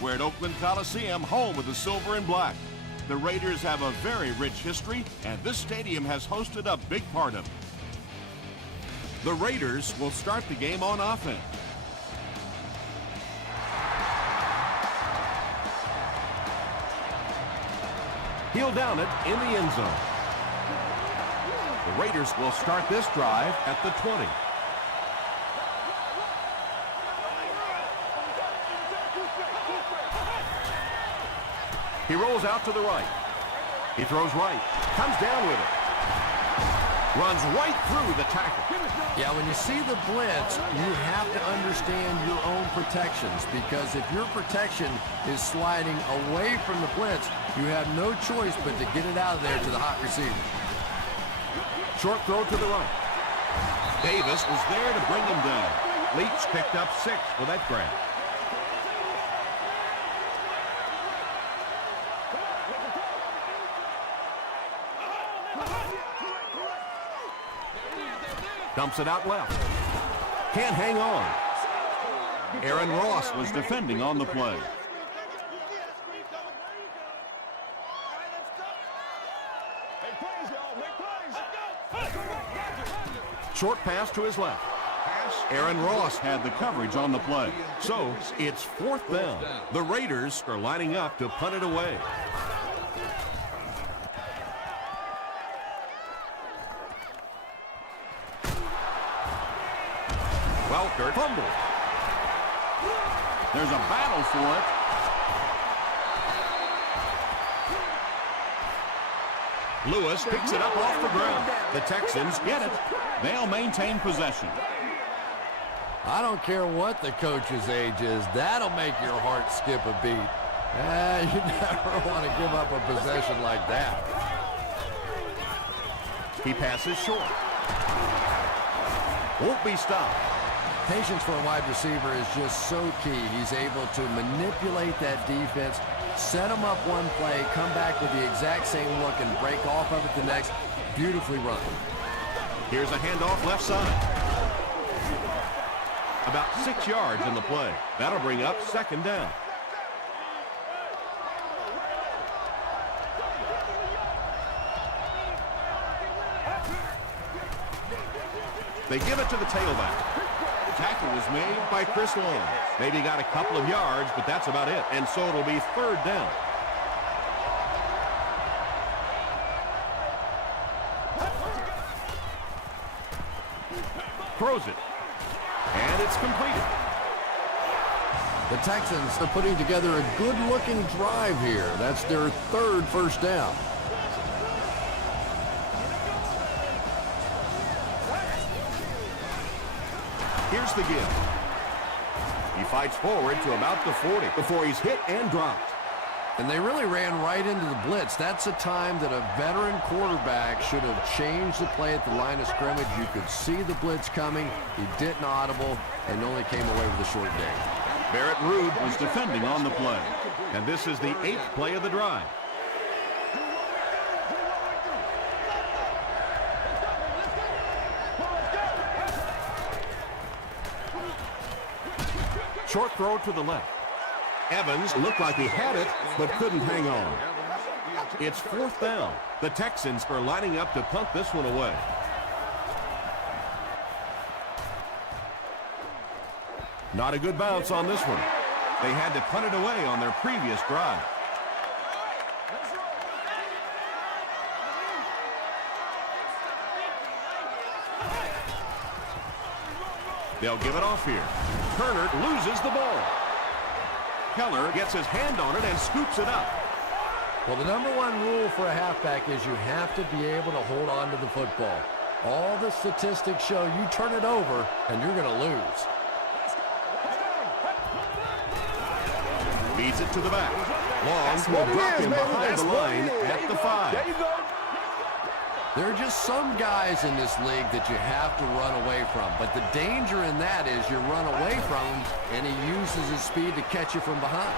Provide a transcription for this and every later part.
We're at Oakland Coliseum, home of the silver and black. The Raiders have a very rich history, and this stadium has hosted a big part of it. The Raiders will start the game on offense. He'll down it in the end zone. The Raiders will start this drive at the 20. He rolls out to the right. He throws right. Comes down with it. Runs right through the tackle. Yeah, when you see the blitz, you have to understand your own protections, because if your protection is sliding away from the blitz, you have no choice but to get it out of there to the hot receiver. Short throw to the right. Davis was there to bring him down. Leach picked up 6 for that grab. Dumps it out left. Can't hang on. Aaron Ross was defending on the play. Short pass to his left. Aaron Ross had the coverage on the play. So it's 4th down. The Raiders are lining up to punt it away. Welker fumbled. There's a battle for it. Lewis picks it up off the ground. The Texans get it. They'll maintain possession. I don't care what the coach's age is. That'll make your heart skip a beat. You never want to give up a possession like that. He passes short. Won't be stopped. Patience for a wide receiver is just so key. He's able to manipulate that defense, set them up one play, come back with the exact same look, and break off of it the next. Beautifully run. Here's a handoff left side. About 6 yards in the play. That'll bring up 2nd down. They give it to the tailback. Tackle was made by Chris Long. Maybe got a couple of yards, but that's about it. And so it'll be 3rd down. Throws it. And it's completed. The Texans are putting together a good-looking drive here. That's their 3rd first down. Here's the give. He fights forward to about the 40 before he's hit and dropped. And they really ran right into the blitz. That's a time that a veteran quarterback should have changed the play at the line of scrimmage. You could see the blitz coming. He didn't audible and only came away with a short gain. Barrett Ruud was defending on the play. And this is the 8th play of the drive. Short throw to the left. Evans looked like he had it, but couldn't hang on. It's 4th down. The Texans are lining up to punt this one away. Not a good bounce on this one. They had to punt it away on their previous drive. They'll give it off here. Turner loses the ball. Keller gets his hand on it and scoops it up. Well, the #1 rule for a halfback is you have to be able to hold on to the football. All the statistics show you turn it over and you're going to lose. Feeds it to the back. Long will drop him behind the line at the 5. There you go. There are just some guys in this league that you have to run away from. But the danger in that is you run away from him, and he uses his speed to catch you from behind.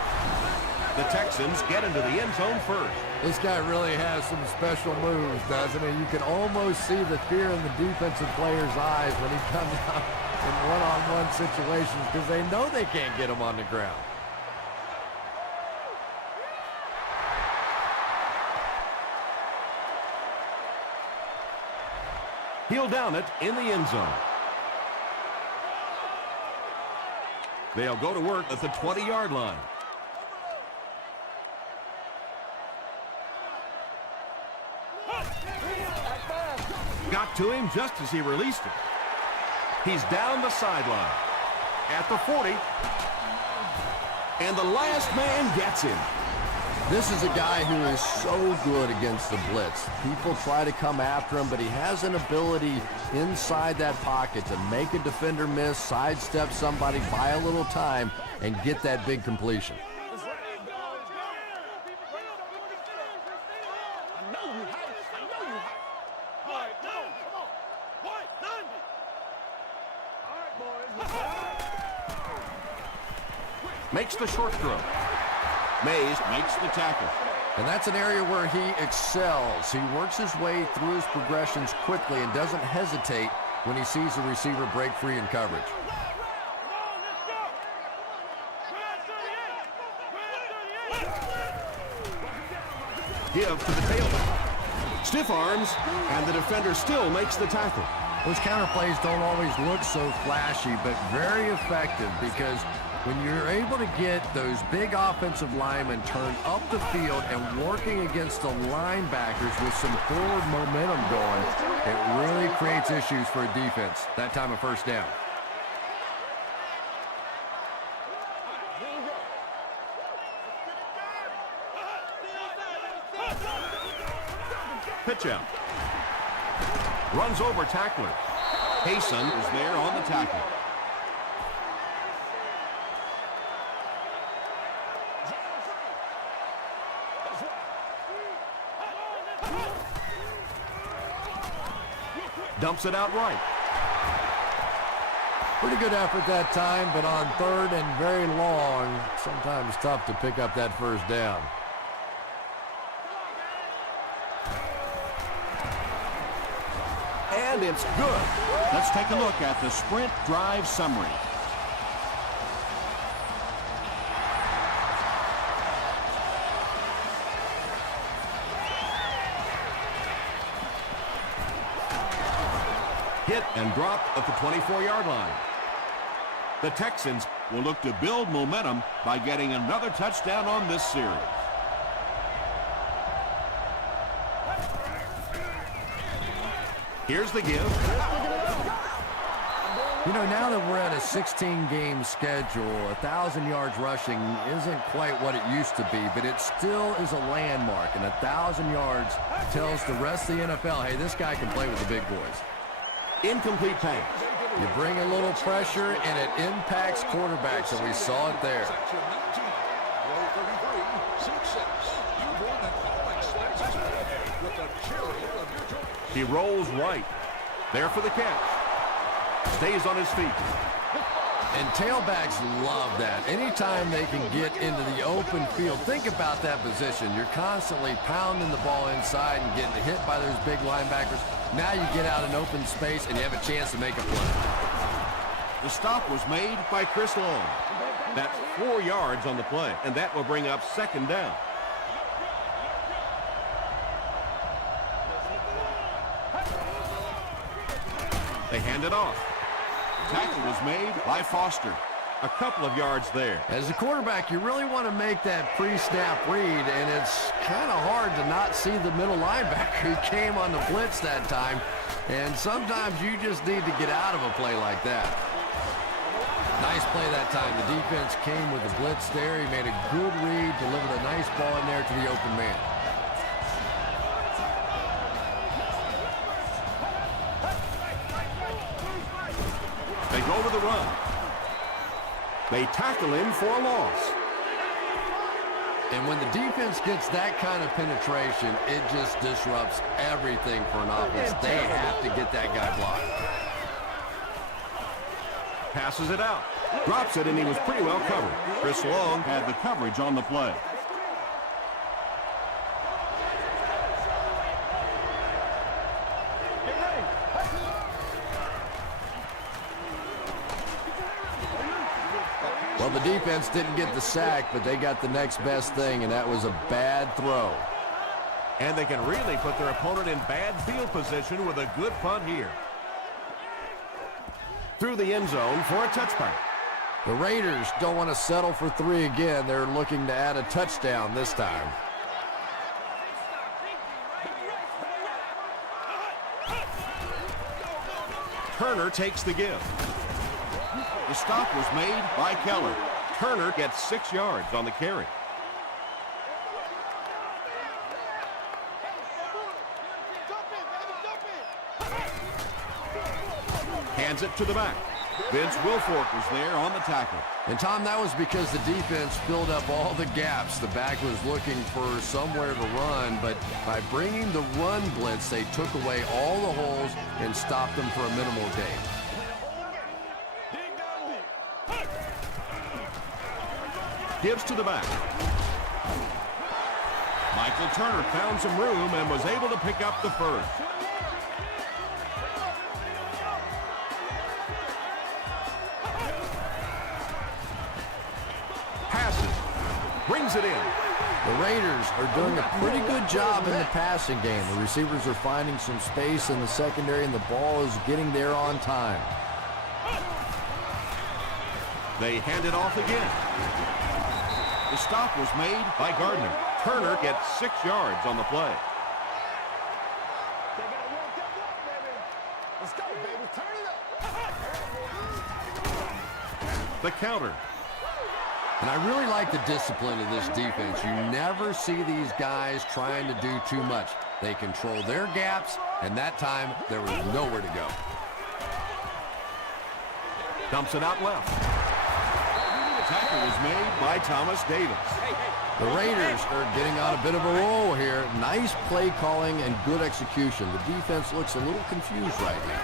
The Texans get into the end zone first. This guy really has some special moves, doesn't he? You can almost see the fear in the defensive player's eyes when he comes out in one-on-one situations because they know they can't get him on the ground. He'll down it in the end zone. They'll go to work at the 20-yard line. Got to him just as he released it. He's down the sideline. At the 40. And the last man gets him. This is a guy who is so good against the blitz. People try to come after him, but he has an ability inside that pocket to make a defender miss, sidestep somebody, buy a little time, and get that big completion. Makes the short throw. Mays makes the tackle. And that's an area where he excels. He works his way through his progressions quickly and doesn't hesitate when he sees the receiver break free in coverage. Give to the tailback. Stiff arms, and the defender still makes the tackle. Those counter plays don't always look so flashy, but very effective, because when you're able to get those big offensive linemen turned up the field and working against the linebackers with some forward momentum going, it really creates issues for a defense. That time a first down. Pitch out. Runs over tackler. Payson is there on the tackle. Dumps it out right. Pretty good effort that time, but on third and very long, sometimes tough to pick up that first down. And it's good. Let's take a look at the sprint drive summary. Hit and drop at the 24-yard line. The Texans will look to build momentum by getting another touchdown on this series. Here's the give. You know, now that we're at a 16-game schedule, 1,000 yards rushing isn't quite what it used to be, but it still is a landmark, and 1,000 yards tells the rest of the NFL, hey, this guy can play with the big boys. Incomplete pass. You bring a little pressure, and it impacts quarterbacks, and we saw it there. He rolls right. There for the catch. Stays on his feet. And tailbacks love that. Anytime they can get into the open field, think about that position. You're constantly pounding the ball inside and getting hit by those big linebackers. Now you get out in open space and you have a chance to make a play. The stop was made by Chris Long. That's 4 yards on the play, and that will bring up second down. They hand it off. Tackle was made by Foster. A couple of yards there. As a quarterback, you really want to make that pre-snap read, and it's kind of hard to not see the middle linebacker who came on the blitz that time. And sometimes you just need to get out of a play like that. Nice play that time. The defense came with the blitz there. He made a good read, delivered a nice ball in there to the open man. They go to the run. They tackle him for a loss. And when the defense gets that kind of penetration, it just disrupts everything for an offense. They have to get that guy blocked. Passes it out. Drops it, and he was pretty well covered. Chris Long had the coverage on the play. Well, the defense didn't get the sack, but they got the next best thing, and that was a bad throw. And they can really put their opponent in bad field position with a good punt here. Through the end zone for a touchback. The Raiders don't want to settle for 3 again. They're looking to add a touchdown this time. Turner takes the give. The stop was made by Keller. Turner gets 6 yards on the carry. Hands it to the back. Vince Wilfork was there on the tackle. And, Tom, that was because the defense filled up all the gaps. The back was looking for somewhere to run, but by bringing the run blitz, they took away all the holes and stopped them for a minimal gain. Gives to the back. Michael Turner found some room and was able to pick up the first. Brings it in. The Raiders are doing a pretty good job in the passing game. The receivers are finding some space in the secondary, and the ball is getting there on time. They hand it off again. The stop was made by Gardner. Turner gets 6 yards on the play. Let's go, baby. Turn it up. The counter. And I really like the discipline of this defense. You never see these guys trying to do too much. They control their gaps, and that time there was nowhere to go. Dumps it out left. Tackle was made by Thomas Davis. The Raiders are getting on a bit of a roll here. Nice play calling and good execution. The defense looks a little confused right now.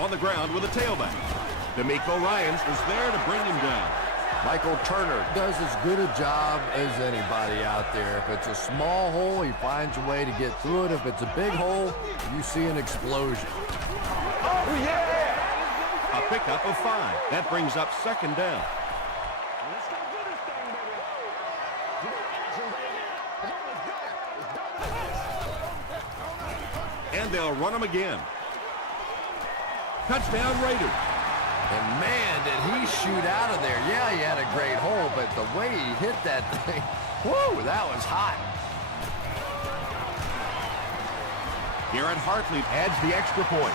On the ground with a tailback. D'Amico Ryans was there to bring him down. Michael Turner does as good a job as anybody out there. If it's a small hole, he finds a way to get through it. If it's a big hole, you see an explosion. Oh, yeah! A pickup of 5. That brings up 2nd down. And they'll run him again. Touchdown Raiders. And, man, did he shoot out of there. Yeah, he had a great hole, but the way he hit that thing, whoo, that was hot. Garrett Hartley adds the extra point.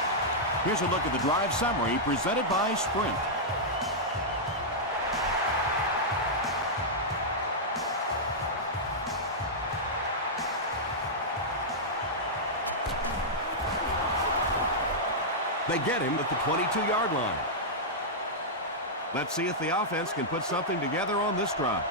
Here's a look at the drive summary presented by Sprint. They get him at the 22-yard line. Let's see if the offense can put something together on this drive.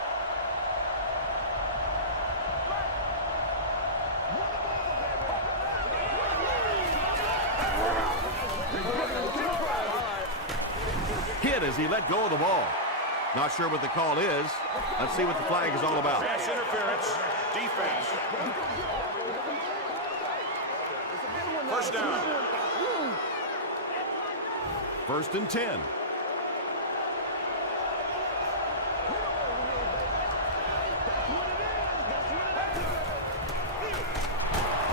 Hit as he let go of the ball. Not sure what the call is. Let's see what the flag is all about. Pass interference, defense. First down. 1st and 10.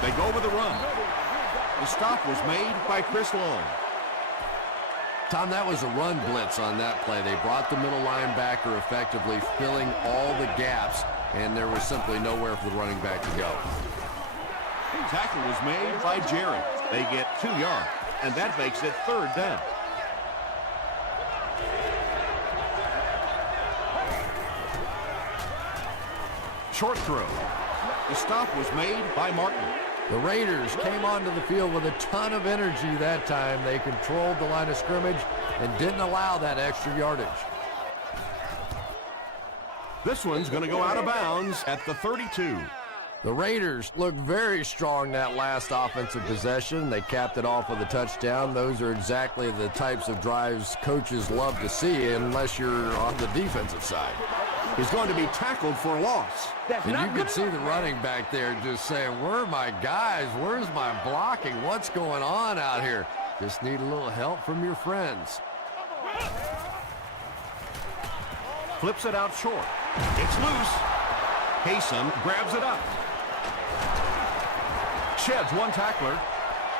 They go with the run. The stop was made by Chris Long. Tom, that was a run blitz on that play. They brought the middle linebacker effectively filling all the gaps, and there was simply nowhere for the running back to go. Tackle was made by Jerry. They get 2 yards, and that makes it 3rd down. Short throw. The stop was made by Martin. The Raiders came onto the field with a ton of energy that time. They controlled the line of scrimmage and didn't allow that extra yardage. This one's going to go out of bounds at the 32. The Raiders looked very strong that last offensive possession. They capped it off with a touchdown. Those are exactly the types of drives coaches love to see unless you're on the defensive side. He's going to be tackled for a loss. And you could see the running back there just saying, where are my guys? Where's my blocking? What's going on out here? Just need a little help from your friends. Flips it out short. It's loose. Haysom grabs it up. Sheds one tackler.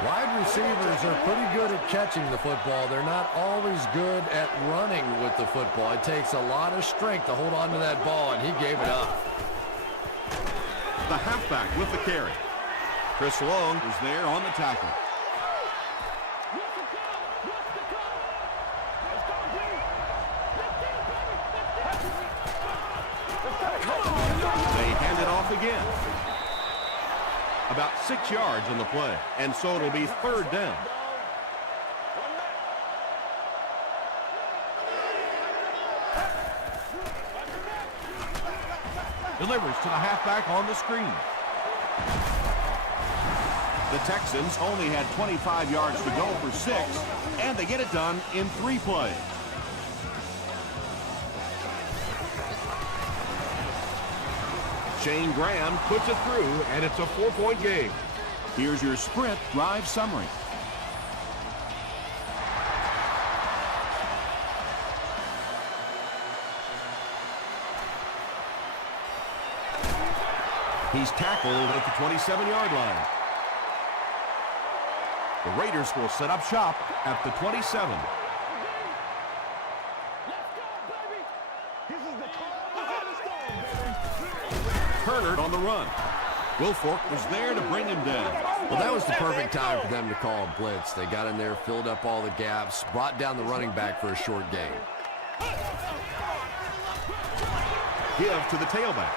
Wide receivers are pretty good at catching the football. They're not always good at running with the football. It takes a lot of strength to hold on to that ball, and he gave it up. The halfback with the carry. Chris Long is there on the tackle. They hand it off again. About 6 yards on the play, and so it'll be third down. Delivers to the halfback on the screen. The Texans only had 25 yards to go for 6, and they get it done in 3 plays. Shane Graham puts it through, and it's a 4-point game. Here's your sprint drive summary. He's tackled at the 27-yard line. The Raiders will set up shop at the 27. Turner on the run. Wilfork was there to bring him down. Well, that was the perfect time for them to call a blitz. They got in there, filled up all the gaps, brought down the running back for a short gain. Give to the tailback.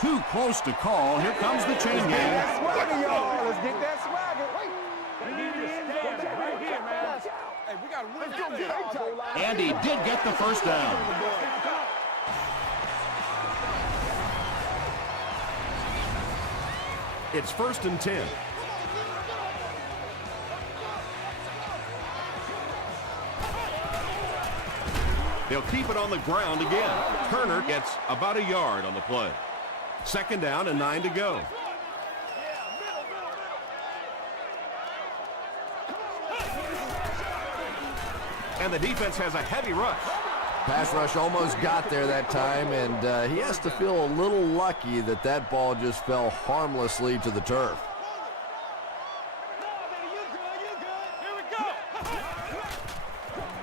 Too close to call. Here comes the chain gang. That swagger, y'all. Let's get that swagger. Right here, man. Hey, we got to win that. And he did get the first down. It's 1st and 10. They'll keep it on the ground again. Turner gets about a yard on the play. 2nd down and 9 to go. And the defense has a heavy rush. Pass rush almost got there that time, and he has to feel a little lucky that that ball just fell harmlessly to the turf.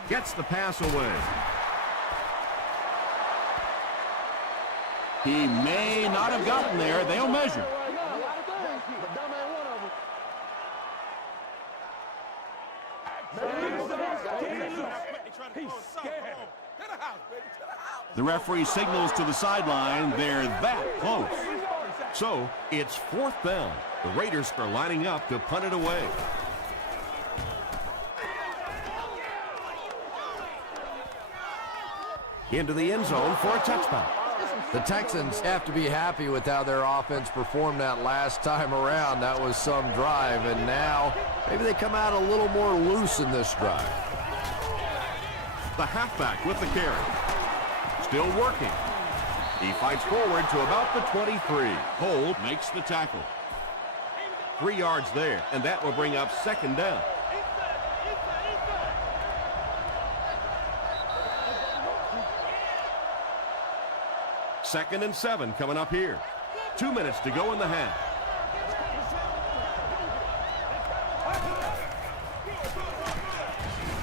Gets the pass away. He may not have gotten there. They'll measure. The referee signals to the sideline. They're that close. So it's 4th down. The Raiders are lining up to punt it away. Into the end zone for a touchdown. The Texans have to be happy with how their offense performed that last time around. That was some drive, and now maybe they come out a little more loose in this drive. The halfback with the carry. Still working. He fights forward to about the 23. Cole makes the tackle. 3 yards there, and that will bring up 2nd down. Second and 7 coming up here. 2 minutes to go in the half.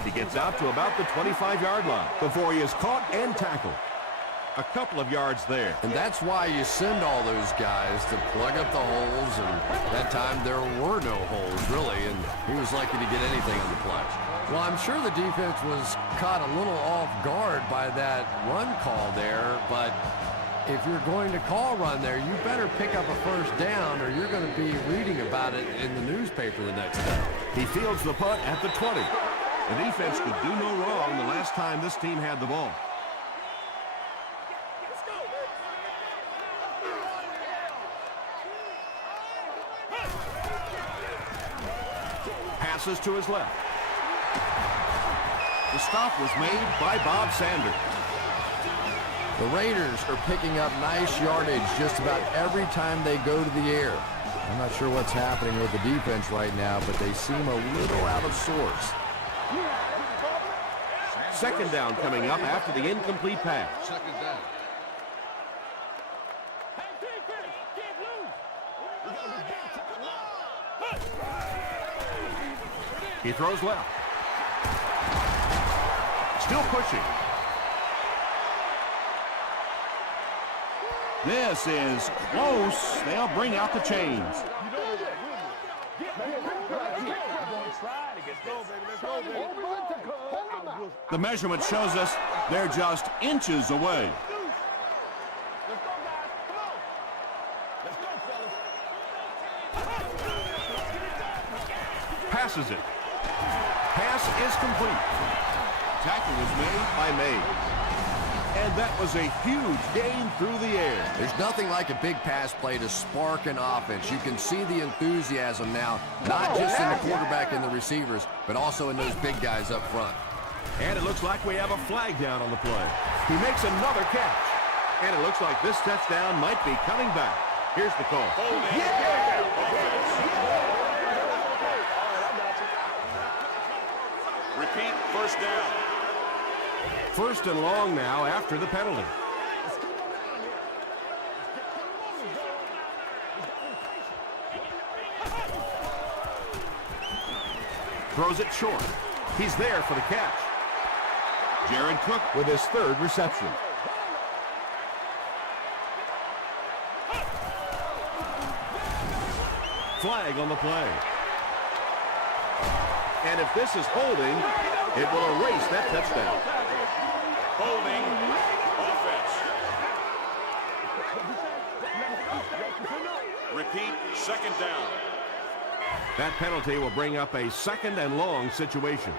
He gets out to about the 25-yard line before he is caught and tackled. A couple of yards there. And that's why you send all those guys to plug up the holes, and that time there were no holes, really, and he was lucky to get anything on the play. Well, I'm sure the defense was caught a little off guard by that run call there, but if you're going to call run there, you better pick up a first down or you're going to be reading about it in the newspaper the next day. He fields the punt at the 20. The defense could do no wrong the last time this team had the ball. Passes to his left. The stop was made by Bob Sanders. The Raiders are picking up nice yardage just about every time they go to the air. I'm not sure what's happening with the defense right now, but they seem a little out of sorts. 2nd down coming up after the incomplete pass. He throws left. Still pushing. This is close. They'll bring out the chains. The measurement shows us they're just inches away. Passes it. Pass is complete. Tackle was made by May. And that was a huge gain through the air. There's nothing like a big pass play to spark an offense. You can see the enthusiasm now, not just in the quarterback and the receivers, but also in those big guys up front. And it looks like we have a flag down on the play. He makes another catch. And it looks like this touchdown might be coming back. Here's the call. Repeat, first down. First and long now after the penalty. Throws it short. He's there for the catch. Jared Cook with his third reception. Flag on the play. And if this is holding, it will erase that touchdown. Holding offense. Repeat, second down. That penalty will bring up a second and long situation.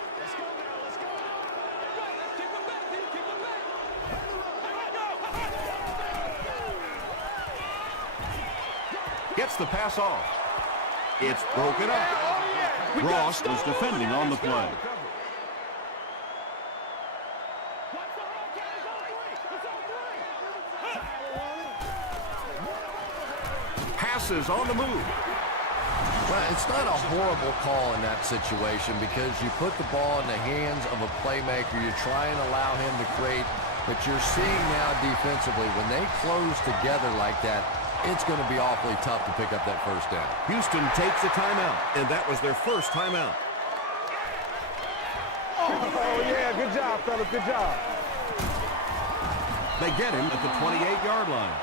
Gets the pass off. It's broken up. Ross was defending on the play. Passes on the move. Well, it's not a horrible call in that situation because you put the ball in the hands of a playmaker. You try and allow him to create, but you're seeing now defensively, when they close together like that, it's going to be awfully tough to pick up that first down. Houston takes a timeout, and that was their first timeout. Oh, yeah, good job, fellas, good job. They get him at the 28-yard line.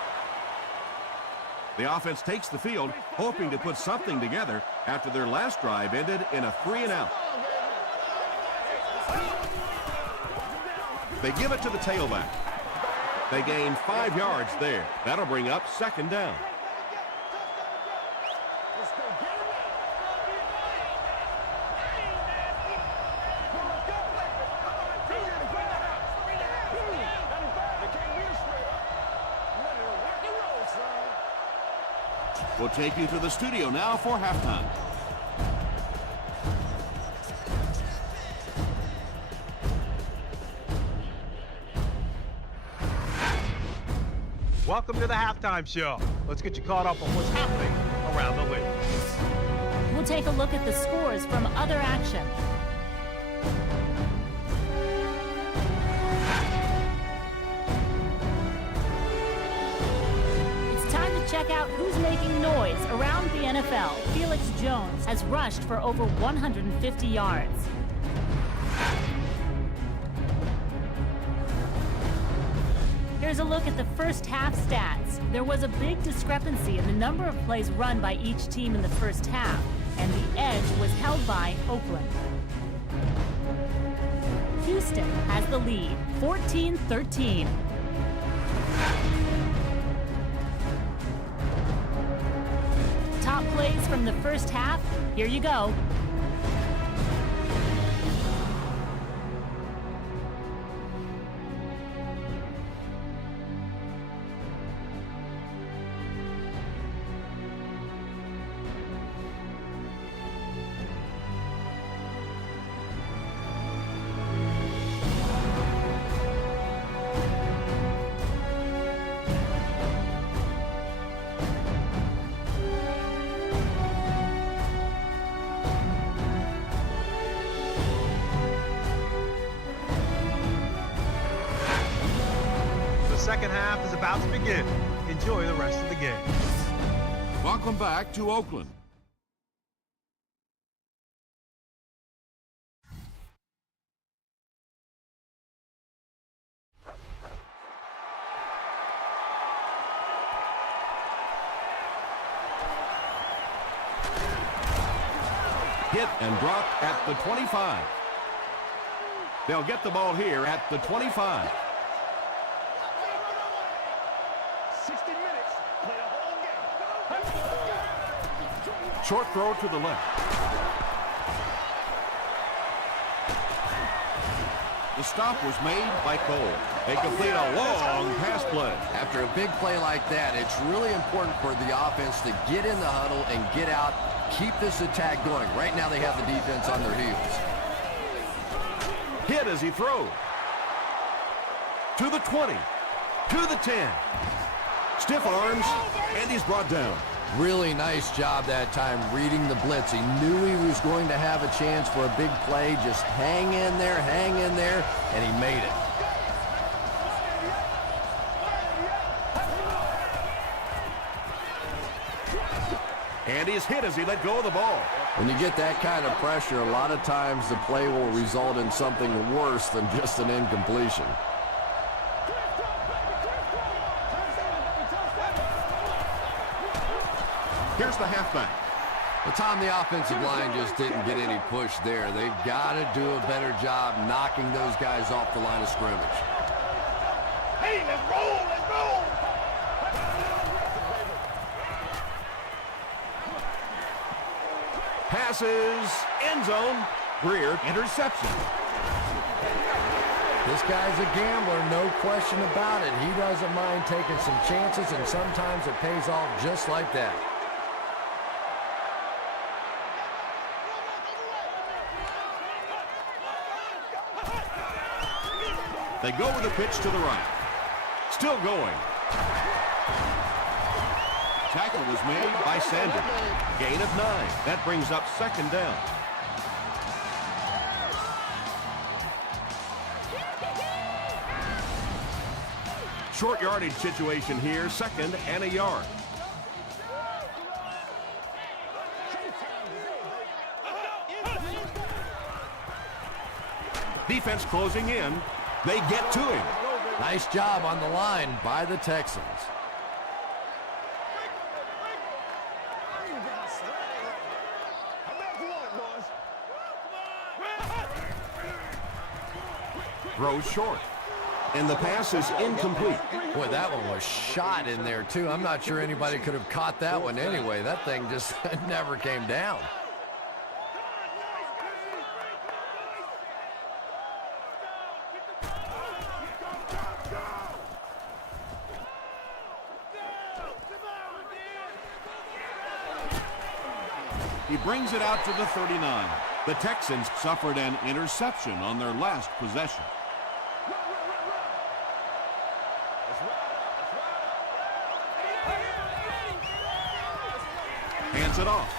The offense takes the field, hoping to put something together after their last drive ended in a 3-and-out. They give it to the tailback. They gain 5 yards there. That'll bring up second down. We'll take you to the studio now for halftime. Welcome to the halftime show. Let's get you caught up on what's happening around the league. We'll take a look at the scores from other action. It's time to check out who's making noise around the NFL. Felix Jones has rushed for over 150 yards. Here's a look at the first half stats. There was a big discrepancy in the number of plays run by each team in the first half, and the edge was held by Oakland. Houston has the lead, 14-13. Top plays from the first half, here you go. Second half is about to begin. Enjoy the rest of the game. Welcome back to Oakland. Hit and dropped at the 25. They'll get the ball here at the 25. 60 minutes, play a whole game. Short throw to the left. The stop was made by Cole. They complete a long pass play. After a big play like that, it's really important for the offense to get in the huddle and get out, keep this attack going. Right now they have the defense on their heels. Hit as he throws. To the 20. To the 10. Stiff arms, and he's brought down. Really nice job that time reading the blitz. He knew he was going to have a chance for a big play. Just hang in there, and he made it. And he's hit as he let go of the ball. When you get that kind of pressure, a lot of times the play will result in something worse than just an incompletion. Here's the halfback. Well, Tom, the offensive line just didn't get any push there. They've got to do a better job knocking those guys off the line of scrimmage. Hey, let's roll, let's roll. Passes, end zone, Greer, interception. This guy's a gambler, no question about it. He doesn't mind taking some chances, and sometimes it pays off just like that. They go with a pitch to the right. Still going. Tackle was made by Sanders. Gain of 9. That brings up second down. Short yardage situation here, second and a yard. Defense closing in. They get to him. Nice job on the line by the Texans. Throws short. And the pass is incomplete. Boy, that one was shot in there, too. I'm not sure anybody could have caught that one anyway. That thing just never came down. He brings it out to the 39. The Texans suffered an interception on their last possession. Hands it off.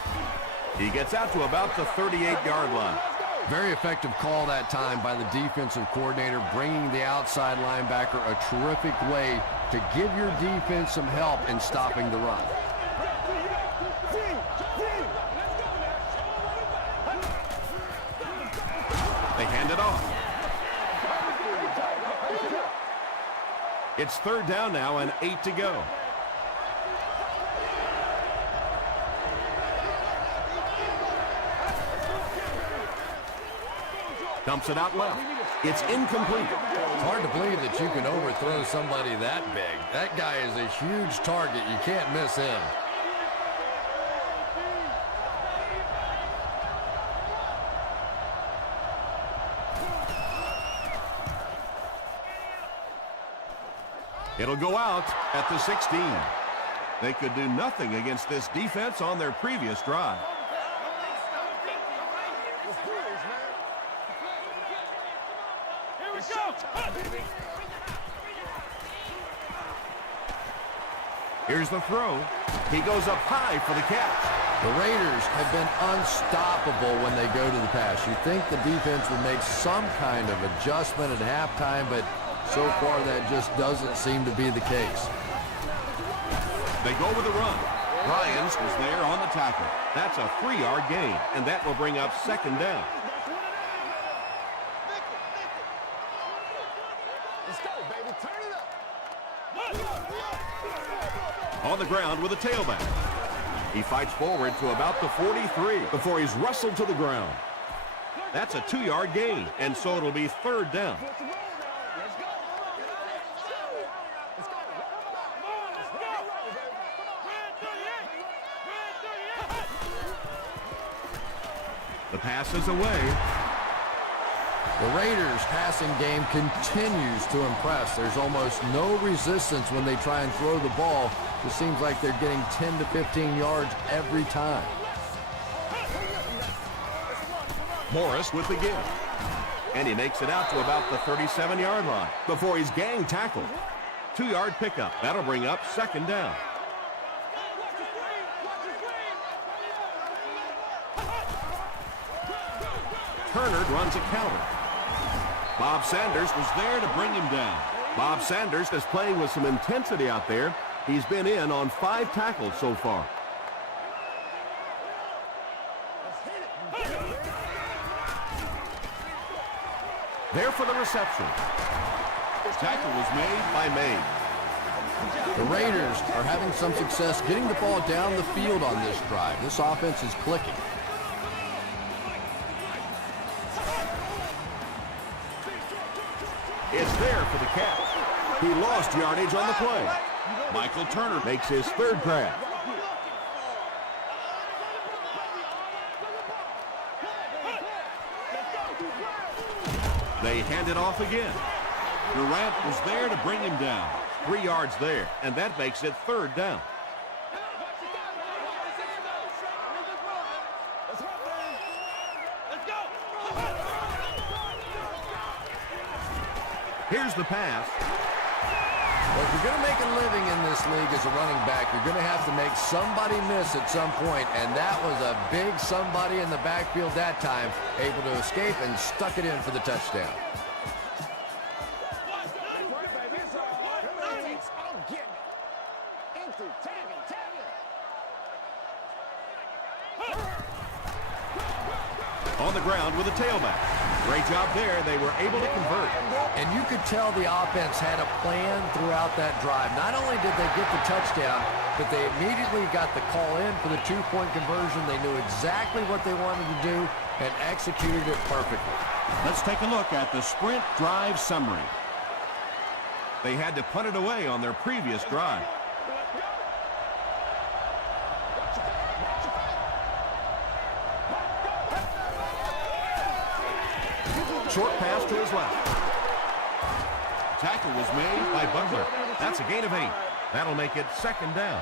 He gets out to about the 38-yard line. Very effective call that time by the defensive coordinator, bringing the outside linebacker a terrific way to give your defense some help in stopping the run. They hand it off. It's third down now and 8 to go. Dumps it out left. It's incomplete. It's hard to believe that you can overthrow somebody that big. That guy is a huge target. You can't miss him. It'll go out at the 16. They could do nothing against this defense on their previous drive. Here's the throw. He goes up high for the catch. The Raiders have been unstoppable when they go to the pass. You think the defense would make some kind of adjustment at halftime, but so far that just doesn't seem to be the case. They go with the run. Ryans was there on the tackle. That's a 3-yard gain, and that will bring up second down. Let's go, baby. Turn it up. On the ground with a tailback. He fights forward to about the 43 before he's wrestled to the ground. That's a 2-yard gain, and so it'll be 3rd down. The pass is away. The Raiders' passing game continues to impress. There's almost no resistance when they try and throw the ball. It seems like they're getting 10 to 15 yards every time. Morris with the give. And he makes it out to about the 37-yard line before he's gang tackled. 2-yard pickup. That'll bring up 2nd down. Turner runs a counter. Bob Sanders was there to bring him down. Bob Sanders is playing with some intensity out there. He's been in on 5 tackles so far. There for the reception. Tackle was made by May. The Raiders are having some success getting the ball down the field on this drive. This offense is clicking. It's there for the catch. He lost yardage on the play. Michael Turner makes his 3rd grab. They hand it off again. Durant was there to bring him down. 3 yards there, and that makes it 3rd down. Here's the pass. Well, if you're going to make a living in this league as a running back, you're going to have to make somebody miss at some point, and that was a big somebody in the backfield that time, able to escape and stuck it in for the touchdown. On the ground with a tailback. Great job there. They were able to convert. And you could tell the offense had a plan throughout that drive. Not only did they get the touchdown, but they immediately got the call in for the 2-point conversion. They knew exactly what they wanted to do and executed it perfectly. Let's take a look at the sprint drive summary. They had to punt it away on their previous drive. Short pass to his left. Tackle was made by Butler. That's a gain of 8. That'll make it 2nd down.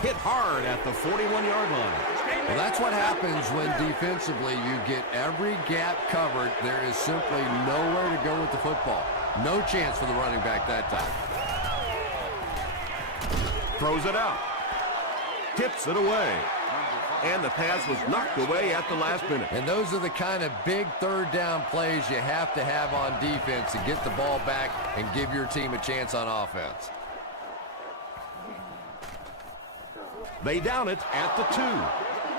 Hit hard at the 41-yard line. Well, that's what happens when defensively you get every gap covered. There is simply nowhere to go with the football. No chance for the running back that time. Throws it out. Tips it away. And the pass was knocked away at the last minute. And those are the kind of big 3rd down plays you have to have on defense to get the ball back and give your team a chance on offense. They down it at the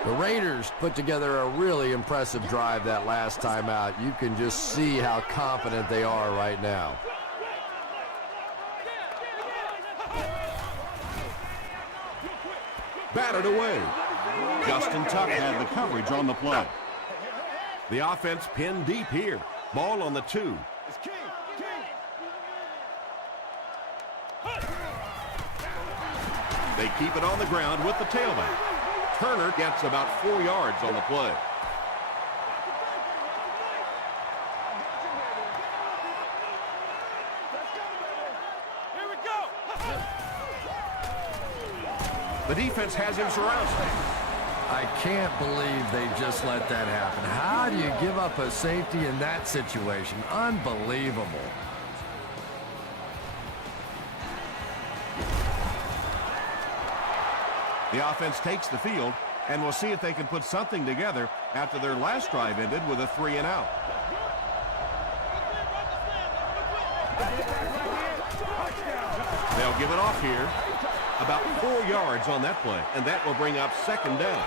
2. The Raiders put together a really impressive drive that last time out. You can just see how confident they are right now. Batted away. Justin Tuck had the coverage on the play. The offense pinned deep here. Ball on the 2. They keep it on the ground with the tailback. Turner gets about 4 yards on the play. The defense has him surrounded. I can't believe they just let that happen. How do you give up a safety in that situation? Unbelievable. The offense takes the field, and we'll see if they can put something together after their last drive ended with a 3-and-out. They'll give it off here. About 4 yards on that play, and that will bring up 2nd down.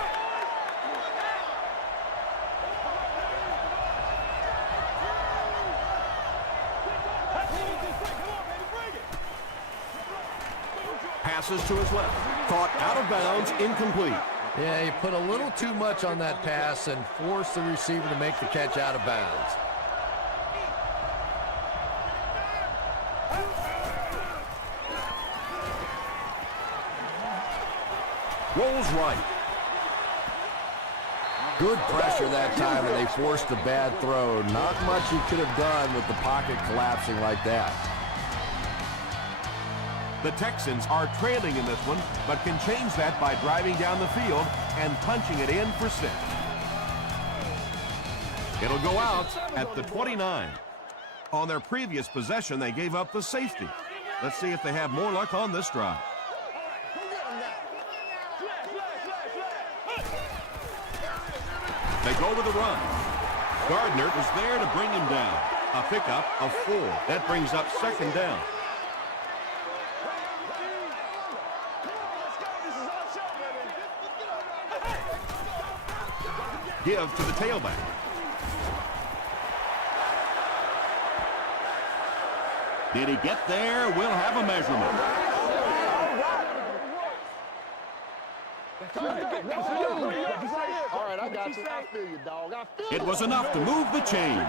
passes to his left. Caught out of bounds, incomplete. Yeah, he put a little too much on that pass and forced the receiver to make the catch out of bounds. Rolls right. Good pressure that time, and they forced a bad throw. Not much he could have done with the pocket collapsing like that. The Texans are trailing in this one, but can change that by driving down the field and punching it in for 6. It'll go out at the 29. On their previous possession, they gave up the safety. Let's see if they have more luck on this drive. They go to the run. Gardner was there to bring him down. A pickup of 4. That brings up 2nd down. Give to the tailback. Did he get there? We'll have a measurement. All right, I got you. I feel you, dog. It was enough to move the chains.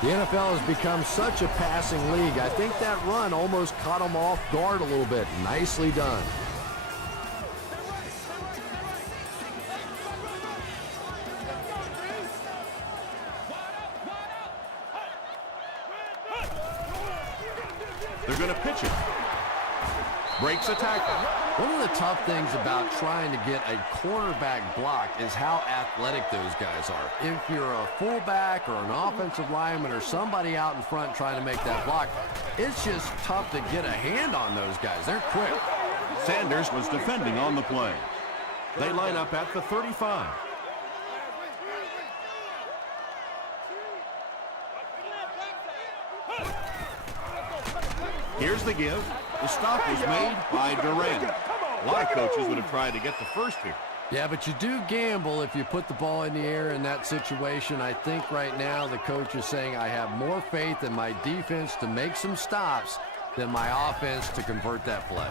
The NFL has become such a passing league. I think that run almost caught him off guard a little bit. Nicely done. They're going to pitch it. Breaks a tackle. One of the tough things about trying to get a cornerback blocked is how athletic those guys are. If you're a fullback or an offensive lineman or somebody out in front trying to make that block, it's just tough to get a hand on those guys. They're quick. Sanders was defending on the play. They line up at the 35. Here's the give. The stop was made by Durant. A lot of coaches would have tried to get the first here. Yeah, but you do gamble if you put the ball in the air in that situation. I think right now the coach is saying I have more faith in my defense to make some stops than my offense to convert that play.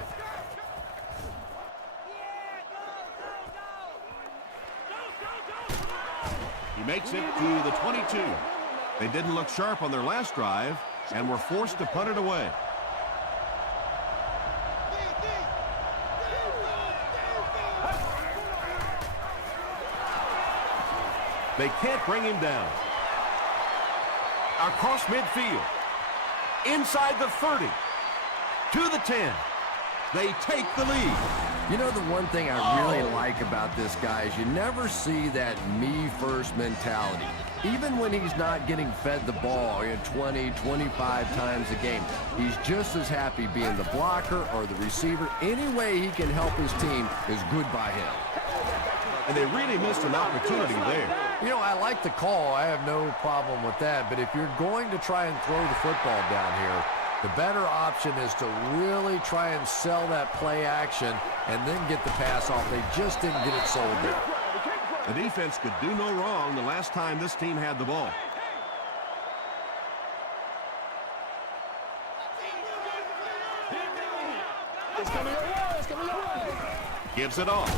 He makes it to the 22. They didn't look sharp on their last drive and were forced to punt it away. They can't bring him down. Across midfield. Inside the 30. To the 10. They take the lead. You know, the one thing I really like about this guy is you never see that me-first mentality. Even when he's not getting fed the ball 20, 25 times a game, he's just as happy being the blocker or the receiver. Any way he can help his team is good by him. And they really missed an opportunity there. You know, I like the call. I have no problem with that. But if you're going to try and throw the football down here, the better option is to really try and sell that play action and then get the pass off. They just didn't get it sold there. The defense could do no wrong the last time this team had the ball. It's coming your way. It's coming your way. Gives it off.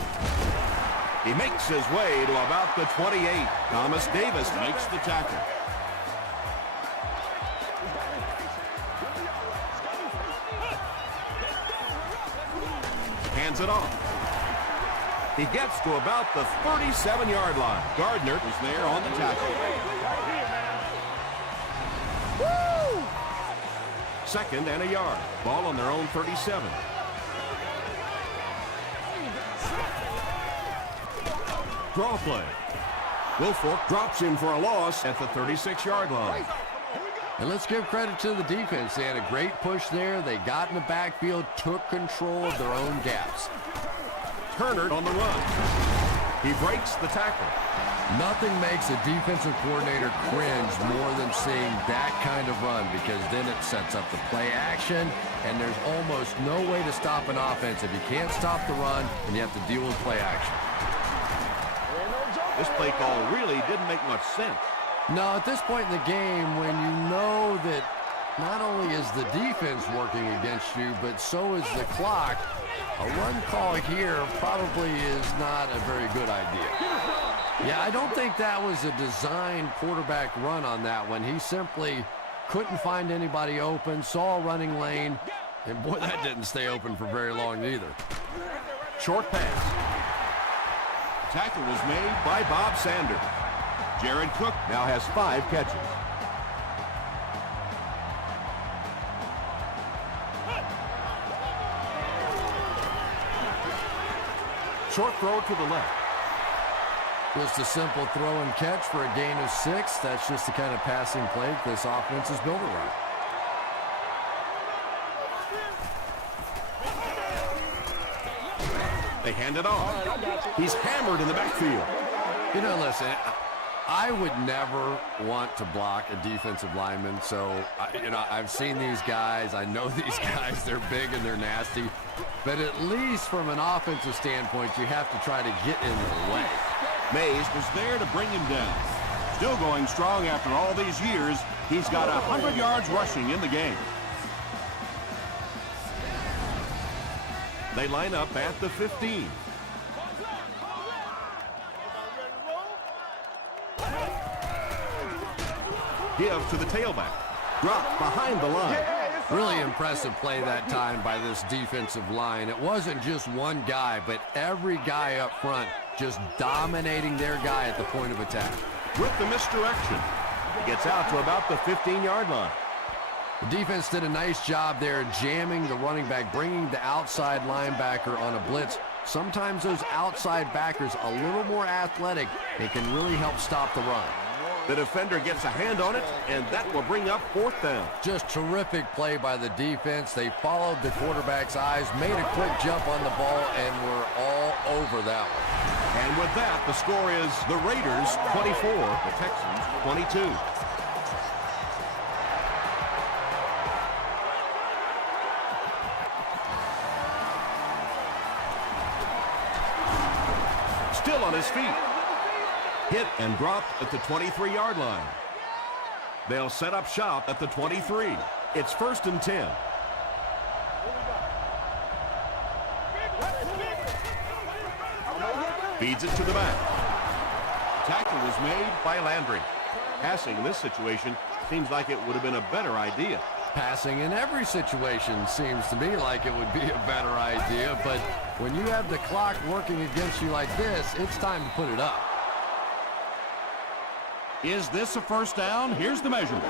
He makes his way to about the 28. Thomas Davis makes the tackle. Hands it off. He gets to about the 37-yard line. Gardner was there on the tackle. Woo! 2nd and a yard. Ball on their own 37. Draw play. Wilfork drops him for a loss at the 36-yard line. And let's give credit to the defense. They had a great push there. They got in the backfield, took control of their own gaps. Turner on the run. He breaks the tackle. Nothing makes a defensive coordinator cringe more than seeing that kind of run, because then it sets up the play action, and there's almost no way to stop an offense if you can't stop the run and you have to deal with play action. This play call really didn't make much sense. No, at this point in the game, when you know that not only is the defense working against you, but so is the clock. A run call here probably is not a very good idea. Yeah, I don't think that was a designed quarterback run on that one. He simply couldn't find anybody open, saw a running lane, and boy, that didn't stay open for very long either. Short pass. Tackle was made by Bob Sanders. Jared Cook now has 5 catches. Short throw to the left. Just a simple throw and catch for a gain of 6. That's just the kind of passing play this offense is built around. They hand it off. He's hammered in the backfield. You know, listen, I would never want to block a defensive lineman. So, I've seen these guys. I know these guys. They're big and they're nasty. But at least from an offensive standpoint, you have to try to get in the way. Mays was there to bring him down. Still going strong after all these years. He's got 100 yards rushing in the game. They line up at the 15. Give to the tailback. Drop behind the line. Really impressive play that time by this defensive line. It wasn't just one guy, but every guy up front just dominating their guy at the point of attack. With the misdirection, he gets out to about the 15-yard line. The defense did a nice job there jamming the running back, bringing the outside linebacker on a blitz. Sometimes those outside backers a little more athletic and can really help stop the run. The defender gets a hand on it, and that will bring up 4th down. Just terrific play by the defense. They followed the quarterback's eyes, made a quick jump on the ball, and were all over that one. And with that, the score is the Raiders 24, the Texans 22. Still on his feet. Hit and dropped at the 23-yard line. They'll set up shop at the 23. It's 1st and 10. Feeds it to the back. Tackle was made by Landry. Passing in this situation seems like it would have been a better idea. Passing in every situation seems to me like it would be a better idea, but when you have the clock working against you like this, it's time to put it up. Is this a 1st down? Here's the measurement.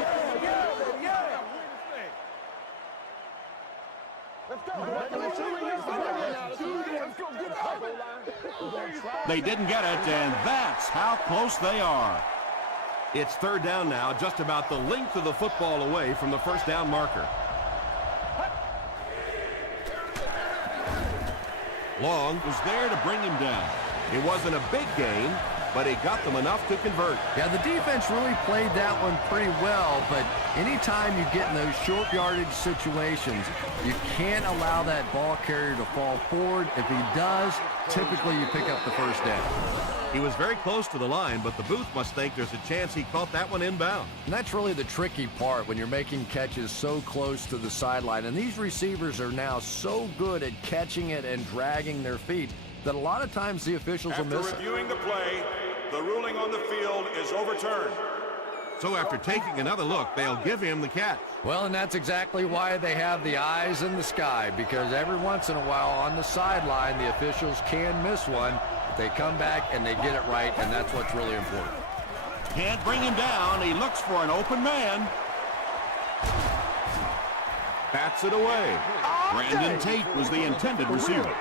They didn't get it, and that's how close they are. It's 3rd down now, just about the length of the football away from the 1st down marker. Long was there to bring him down. It wasn't a big gain, but he got them enough to convert. Yeah, the defense really played that one pretty well, but anytime you get in those short yardage situations, you can't allow that ball carrier to fall forward. If he does, typically you pick up the 1st down. He was very close to the line, but the booth must think there's a chance he caught that one inbound. And that's really the tricky part when you're making catches so close to the sideline. And these receivers are now so good at catching it and dragging their feet that a lot of times the officials will miss it. After reviewing the play, the ruling on the field is overturned. So after taking another look, they'll give him the catch. Well, and that's exactly why they have the eyes in the sky, because every once in a while on the sideline, the officials can miss one. But they come back and they get it right, and that's what's really important. Can't bring him down. He looks for an open man. Bats it away. Brandon Tate was the intended receiver.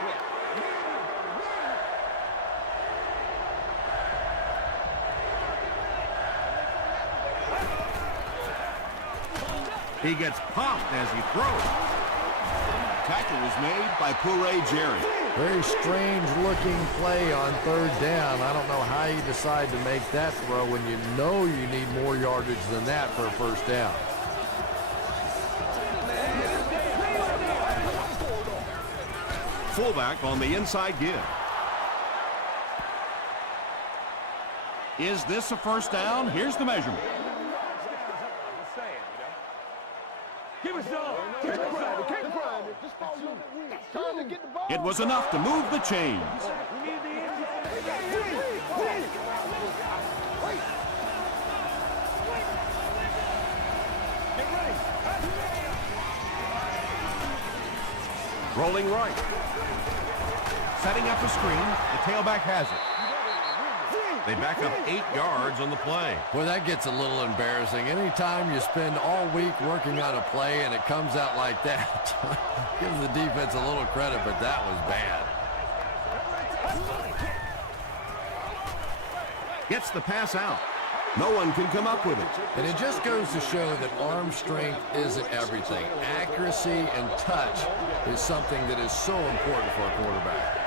He gets popped as he throws. Tackle was made by Puree Jerry. Very strange looking play on 3rd down. I don't know how you decide to make that throw when you know you need more yardage than that for a 1st down. Fullback on the inside give. Is this a 1st down? Here's the measurement. It was enough to move the chains. Rolling right. Setting up a screen. The tailback has it. They back up 8 yards on the play. Boy, that gets a little embarrassing. Anytime you spend all week working on a play and it comes out like that, give the defense a little credit, but that was bad. Gets the pass out. No one can come up with it. And it just goes to show that arm strength isn't everything. Accuracy and touch is something that is so important for a quarterback.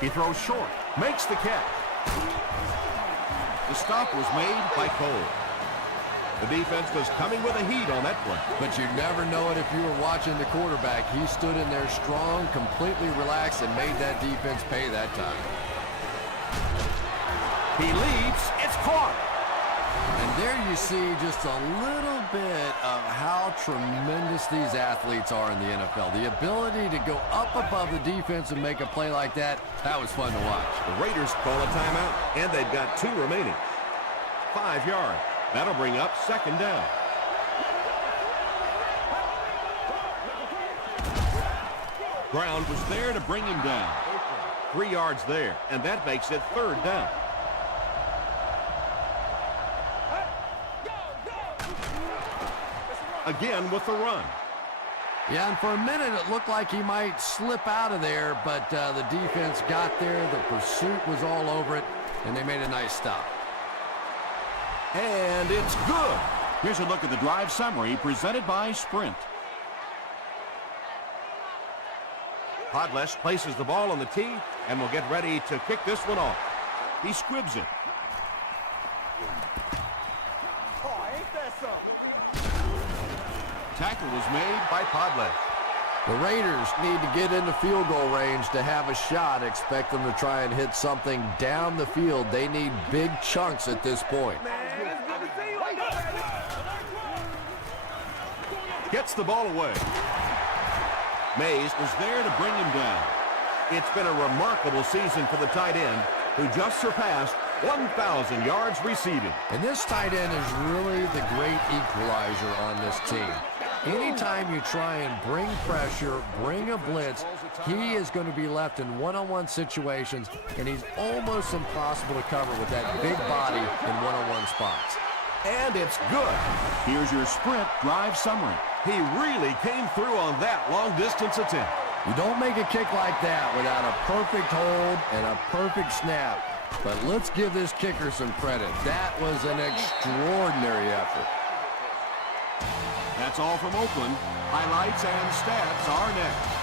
He throws short, makes the catch. The stop was made by Cole. The defense was coming with a heat on that play. But you never know it if you were watching the quarterback. He stood in there strong, completely relaxed, and made that defense pay that time. He leaps, it's caught. And there you see just a little bit of how tremendous these athletes are in the NFL. The ability to go up above the defense and make a play like that, that was fun to watch. The Raiders call a timeout, and they've got 2 remaining. 5 yards. That'll bring up 2nd down. Ground was there to bring him down. 3 yards there, and that makes it 3rd down. Again with the run. Yeah, and for a minute it looked like he might slip out of there, but the defense got there. The pursuit was all over it, and they made a nice stop. And it's good. Here's a look at the drive summary presented by Sprint. Podles places the ball on the tee and will get ready to kick this one off. He squibs it. Oh, ain't that something? Tackle was made by Podles. The Raiders need to get into field goal range to have a shot. Expect them to try and hit something down the field. They need big chunks at this point. Gets the ball away. Mays was there to bring him down. It's been a remarkable season for the tight end, who just surpassed 1,000 yards receiving. And this tight end is really the great equalizer on this team. Anytime you try and bring pressure, bring a blitz, he is going to be left in one-on-one situations, and he's almost impossible to cover with that big body in one-on-one spots. And it's good. Here's your Sprint drive summary. He really came through on that long-distance attempt. You don't make a kick like that without a perfect hold and a perfect snap. But let's give this kicker some credit. That was an extraordinary effort. That's all from Oakland. Highlights and stats are next.